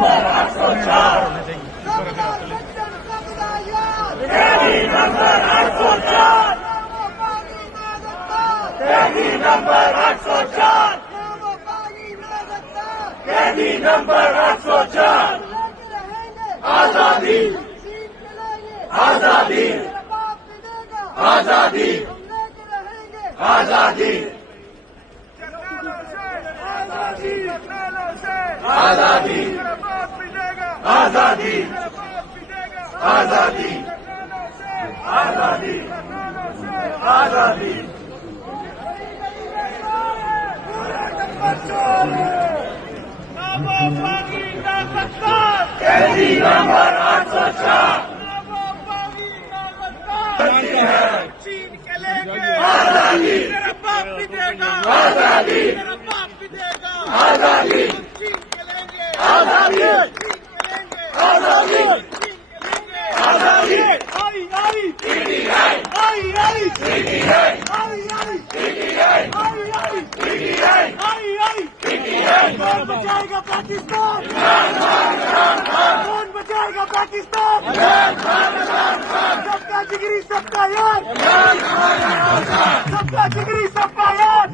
number 804 कैदी number 804 कैदी number 804 कैदी नंबर 804 आजादी आजादी आजादी आजादी आजादी आजादी आजादी आजादी आजादी कैदी नंबर 804 चीन के लेके आजादी मेरा बाप भी देगा आजादी मेरा बाप भी देगा आजादी चीन के लेंगे आजादी चीन के लेंगे आजादी चीन के लेंगे आजादी आई आई पीटीआई आई आई पीटीआई आई आई पीटीआई आई आई पीटीआई आई आई पीटीआई कौन बचाएगा पाकिस्तान कौन बचाएगा पाकिस्तान सबका जिगरी सबका यार सबका जिगरी सबका यार